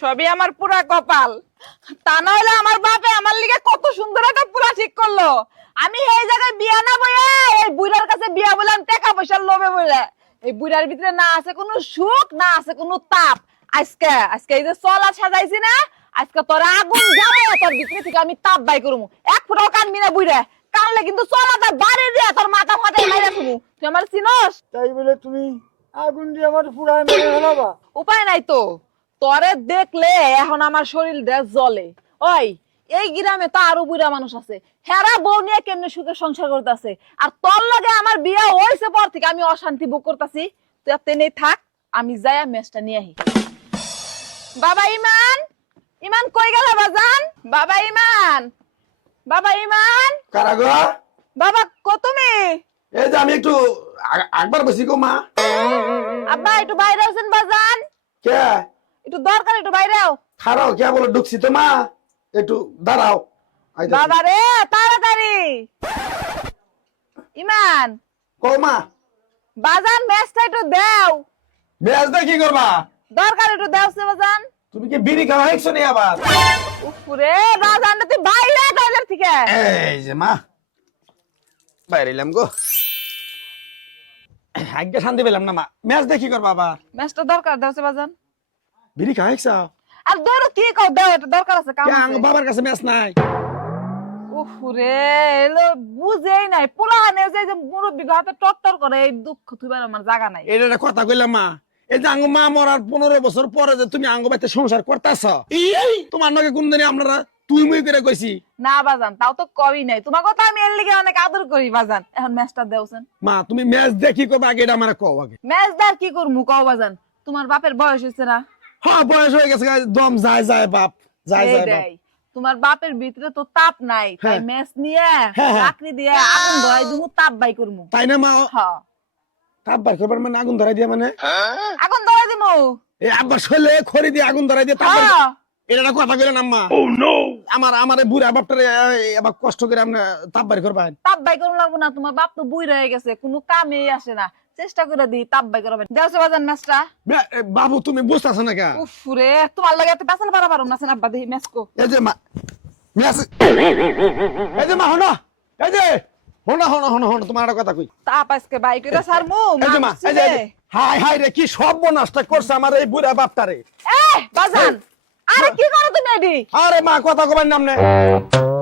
সবই আমার পুরা কপাল। তা নইলে আমার বাপে আমার লিগে কত সুন্দর একটা পুরা ঠিক করল। আমি এই জায়গায় বিয়া না বইয়া এই বুড়ার কাছে বিয়া বললাম টাকা পয়সার লোভে বলে এই বুড়ার ভিতরে না আছে কোনো সুখ না আছে কোনো তাপ। আজকে আজকে এই যে চলা সাজাইছি না আজকে তোর আগুন জ্বালা তোর ভিতরে থেকে আমি তাপ বাই করব এক ফুটাও কানবি না বুড়া কানলে কিন্তু চলাটা বাড়ি দিয়ে তোর মাথা ফাটাই মাইরা শুনু তুই আমার চিনস? তাই বলে তুমি আগুন দিয়ে আমার পুরায় মেরে ফেলাবা। উপায় নাই তো। তরে দেখলে এখন আমার শরীরটা জ্বলে। ওই এই গ্রামে তো আরও বুড়া মানুষ আছে। হেরা বউ নিয়ে কেমনে সুখে সংসার করতেছে? আর তোর লগে আমার বিয়া হইছে পর থেকে আমি অশান্তি ভোগ করতেছি। তুই আর তেনে থাক আমি যাই মেসটা নিয়ে আহি। বাবা ইমান? ইমান কই গেল বাজান? বাবা ইমান? বাবা ইমান? কারাগো বাবা কো তুমি এই যে আমি একটু আ- একবার বসি গো মা। আব্বা একটু বাইরে আছেন বাজান। কে? একটু দরকার একটু বাইরে আও। খারাও কে বলে ঢুকছি? তো মা একটু দাঁড়াও। বাবা রে তাড়াতাড়ি। ইমান। কও মা। বাজান ম্যাচটা একটু দেও। দে কি করবা? দরকার একটু দেও সে বাজান। তুমি কি বিড়ি খাওয়া হেকছো নি আবার? উফরে বাজান তুই বাইরে টয়লেট থেকে। এই যে মা বাইরে এলাম গো। আজ্ঞা শান্তি পেলাম না মা। ম্যাচ দেখি করবা আবার? ম্যাচটা দরকার দেও সে বাজান। বিড়ি খাওয়া হেকছো আর ধরো কি কও? দেও এটা দরকার আছে কাম আছে। বাবার কাছে ম্যাচ নাই। উফরে এলো বুঝেই নাই। পুরানে যে যে মুরব্বি হাতে টট্টর করে এই দুঃখ তুইবার আমার জায়গা নাই। এটা একটা কথা কইলাম মা। এই যে আঙ্গ মা মরার পনেরো বছর পরে যে তুমি আঙ্গ বাইতে সংসার করতেছ তোমার নাকি কোনদিনই আপনারা তুই মুই করে কইছি। না বাজান তাও তো কবি নাই। তোমার কথা আমি এর লিগে অনেক আদর করি বাজান। এখন ম্যাচটা দেওছেন। মা তুমি ম্যাচ দেখি কবে আগে এটা আমার কও আগে। ম্যাচ দার কি করমু কও বাজান? তোমার বাপের বয়স হয়েছে না? হ্যাঁ বয়স হয়ে গেছে দম যায় যায় বাপ যায় যায় বাপ তোমার বাপের ভিতরে তো তাপ নাই তাই হ্যাঁ। ম্যাচ নিয়ে হ্যাঁ, হ্যাঁ। চাকরি দিয়ে আগুন ধরাই দিমু তাপ বাই করমু। তাই না মা? হ্যাঁ। তাপ বার করবার মানে আগুন ধরাই দিয়ে মানে? আগুন ধরাই দিমু। এই আব্বার শৈলে খড়ি দিয়ে আগুন ধরাই দিয়ে তাপ এটা কথা কইলেন আম্মা আমার আমার এই বুড়া বাপটারে এই, আবার কষ্ট করে আপনি তাপ বার করবেন। তাপ বাই করুন লাগবো না তোমার বাপ তো বুই রয়ে গেছে কোনো কামেই আসে না। চেষ্টা করে দিই তাপ বাই করবেন দেওছে বাজান ম্যাচটা? বাবু তুমি বুঝতেছ না কে উফ রে তোমার লাগে এত পেছাল পারা পারো না আব্বা দেখি ম্যাচ কো এই যে মা ম্যাচ এই যে মা হনো এই যে হনো হনো হনো হনো তোমার একটা কথা কই। তাপ আজকে বাই করে সারমু এই যে মা এই যে হাই হাই রে কি সব নষ্ট করছে আমার এই বুড়া বাপটারে। এ বাজান আরে কি করো তুমি এডি? আরে মা কথা কবার নাম নে।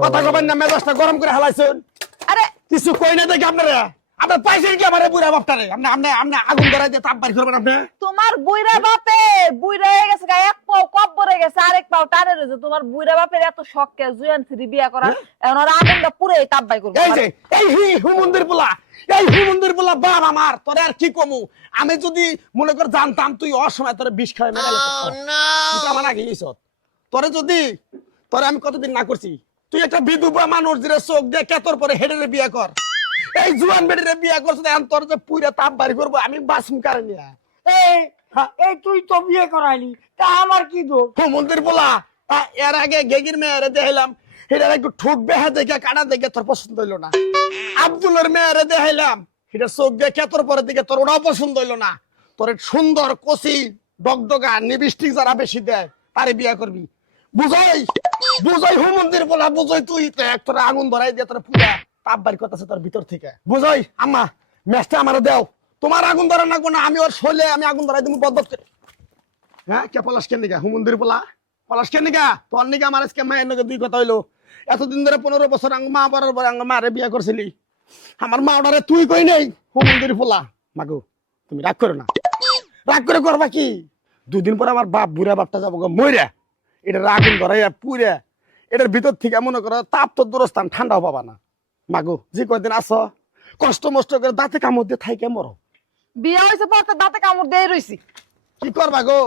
কথা কবার নাম মেজাজটা গরম করে হালাইছেন। আরে কিছু কই না দেখি আপনারা। আপনার পাইছেন কি আমার বুড়া বাপটারে? আপনি আপনি আপনি আগুন ধরাই দিয়ে তাপ বাড়ি করবেন আপনি? তোমার বুইরা বাপে বুইরা হয়ে গেছে গা, এক পাও কব্বরে গেছে আরেক পাও টানে রয়েছে। তোমার বুইরা বাপের এত শখকে জুয়ান থ্রি বিয়া করা এখন ওরা আগুনটা পুরে তাপ বাই করবে। এই যে এই হি হুমন্দির পোলা এই হুমন্দির পোলা বাপ আমার তোরে আর কি কমু? আমি যদি মনে কর জানতাম তুই অসময় তোরে বিষ খাওয়াই মেরে তুই তো আমার আগে গেছ তোরে যদি তোরে আমি কতদিন না করছি? তুই একটা বিধবা মানুষ যে চোখ দিয়ে কেতর পরে হেডেরে বিয়া কর। এই জুয়ান বেডিরে বিয়া করছে এখন তোর যে পুইরা তাপ বাড়ি করব আমি বাসম কারে নিয়ে? এই এই তুই তো বিয়ে করাইলি তা আমার কি দোষ হুমন্দির পোলা তা এর আগে গেগির মেয়েরে দেখাইলাম এটার একটু ঠোঁট বেহা দেখে কাটা দেখে তোর পছন্দ হইল না। আব্দুলের মেয়েরে দেখাইলাম এটা চোখ দেখে তোর পরের দিকে তোর ওটাও পছন্দ হইল না। তোর সুন্দর কচি ডগডগা নিবিষ্টিক যারা বেশি দেয় তারে বিয়া করবি। বুঝই বুঝই হুমন্দির পোলা বুঝই তুই তো এক তোর আগুন ধরাই দিয়ে তোর পুরা আম্মা, ম্যাচটা আমার দেও। আগুন না আমি আগুন ধরাই হ্যাঁ কে পলাশ পলাশ দুই কথা এতদিন ধরে পনেরো বছর মা বড় আঙ্গ মারে বিয়া করছিলি। আমার মা ওটারে তুই কই নেই? হুমন্দির পোলা। মাগো, তুমি রাগ করো না। রাগ করে করবা কি? দুদিন পর আমার বাপ, বুড়া বাপটা যাব মইরা। এটা আগুন ধরাইয়া পুরা এটার ভিতর থেকে মনে করো তাপ তো দূরস্থান, ঠান্ডাও পাবা না। মাগো যে কয়দিন আস কষ্ট মষ্ট করে দাঁতে কামড় দিয়ে থাইকে মরো বিয়া হয়েছে পর দাঁতে কামড় দিয়ে রইছি কি করবা গো